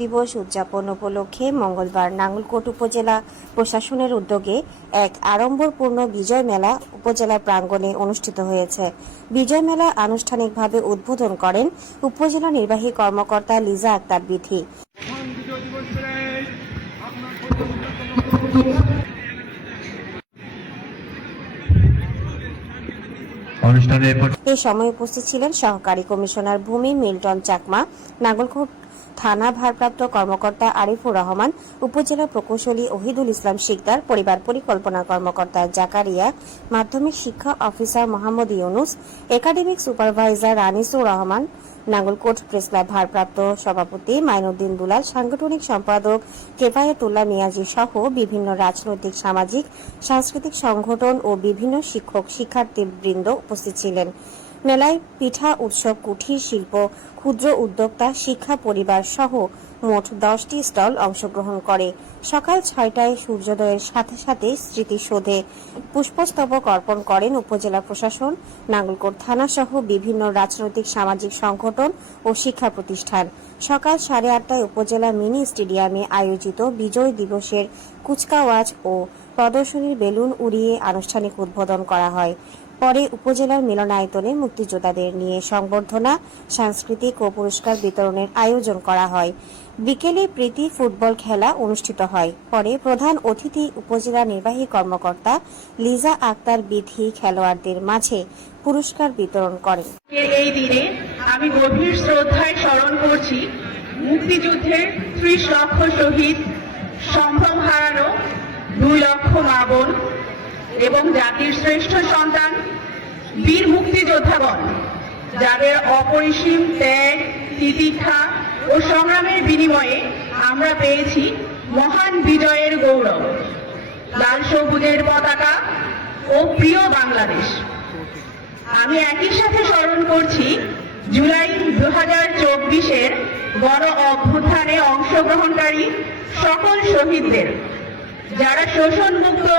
দিবস উদযাপন উপলক্ষে মঙ্গলবার নাঙ্গলকোট উপজেলা প্রশাসনের উদ্যোগে এক আড়ম্বরপূর্ণ বিজয় মেলা উপজেলা প্রাঙ্গণে অনুষ্ঠিত হয়েছে। বিজয় মেলা আনুষ্ঠানিকভাবে উদ্বোধন করেন উপজেলা নির্বাহী কর্মকর্তা লিজা আক্তার বিথি। এই সময় উপস্থিত ছিলেন সহকারী কমিশনার ভূমি মিল্টন চাকমা, নাঙ্গলকোট থানা ভারপ্রাপ্ত কর্মকর্তা আরিফুর রহমান, উপজেলা প্রকৌশলী ওহিদুল ইসলাম শিকদার, পরিবার পরিকল্পনা কর্মকর্তা জাকারিয়া, মাধ্যমিক শিক্ষা officer Mohammad Yunus, academic supervisor Anisur Rahman, Nangalkot press club ভারপ্রাপ্ত সভাপতি মাইনুদ্দিন দুলাল, সাংগঠনিক সম্পাদক কেফায়েতুল্লাহ নিয়াজি সহ বিভিন্ন রাজনৈতিক, সামাজিক, সাংস্কৃতিক সংগঠন ও বিভিন্ন শিক্ষক শিক্ষার্থীবৃন্দ উপস্থিত ছিলেন। মেলায় পিঠা উৎসব, কুঠির শিল্প, ক্ষুদ্র উদ্যোক্তা, শিক্ষা পরিবার সহ মোট 10টি স্টল অংশগ্রহণ করে। সকাল 6টায় সূর্যোদয়ের সাথে সাথে স্মৃতিসৌধে পুষ্পস্তবক অর্পণ করেন উপজেলা প্রশাসন, নাঙ্গলকোট থানা সহ বিভিন্ন রাজনৈতিক, সামাজিক সংগঠন ও শিক্ষা প্রতিষ্ঠান। সকাল 8:30টায় উপজেলা মিনি স্টেডিয়ামে আয়োজিত বিজয় দিবসের কুচকাওয়াজ ও প্রদর্শনীর বেলুন উড়িয়ে আনুষ্ঠানিক উদ্বোধন করা হয়। পরে উপজেলার মিলনায়তনে মুক্তিযোদ্ধাদের নিয়ে সংবর্ধনা, সাংস্কৃতিক ও পুরস্কার বিতরণের আয়োজন করা হয়। বিকেলে প্রীতি ফুটবল খেলা অনুষ্ঠিত হয়। পরে প্রধান অতিথি উপজেলা নির্বাহী কর্মকর্তা লিজা আক্তার বিথি খেলোয়াড়দের মাঝে পুরস্কার বিতরণ করেন। এই দিনে আমি গভীর শ্রদ্ধায় স্মরণ করছি মুক্তিযুদ্ধের 30 লক্ষ শহীদ, সম্ভ্রম হারানো 2 লক্ষ মা বোন এবং জাতির শ্রেষ্ঠ সন্তান বীর মুক্তিযোদ্ধাগণ, যাদের অপরিসীম ত্যাগ, তিতিক্ষা ও সংগ্রামের বিনিময়ে আমরা পেয়েছি মহান বিজয়ের গৌরব, লাল সবুজের পতাকা ও প্রিয় বাংলাদেশ। আমি একই সাথে স্মরণ করছি জুলাই 2024-এর গণ অভ্যুত্থানে অংশগ্রহণকারী সকল শহীদদের, যারা শোষণমুক্ত,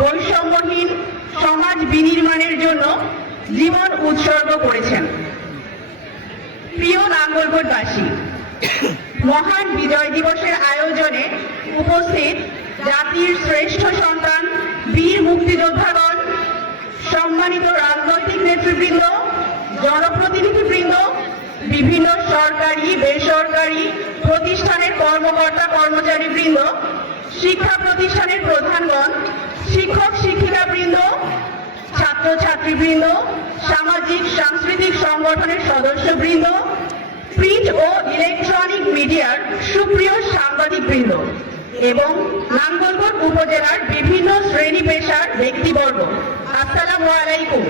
বৈষম্যহীন সমাজ বিনির্মাণের জন্য জীবন উৎসর্গ করেছেন। প্রিয় নাঙ্গলকোটবাসী, মহান বিজয় দিবসের আয়োজনে উপস্থিত জাতির শ্রেষ্ঠ সন্তান বীর মুক্তিযোদ্ধাগণ, সম্মানিত রাজনৈতিক নেতৃবৃন্দ, জনপ্রতিনিধিবৃন্দ, বিভিন্ন সরকারি বেসরকারি প্রতিষ্ঠানের কর্মকর্তা কর্মচারীবৃন্দ, শিক্ষা প্রতিষ্ঠানের প্রধানগণ, শিক্ষক শিক্ষিকাবৃন্দ, ছাত্রছাত্রীবৃন্দ, সামাজিক সাংস্কৃতিক সংগঠনের সদস্যবৃন্দ, প্রিন্ট ও ইলেকট্রনিক মিডিয়ার সুপ্রিয় সাংবাদিকবৃন্দ এবং নাঙ্গলকোট উপজেলার বিভিন্ন শ্রেণী পেশার ব্যক্তিবর্গ, আসসালামু আলাইকুম।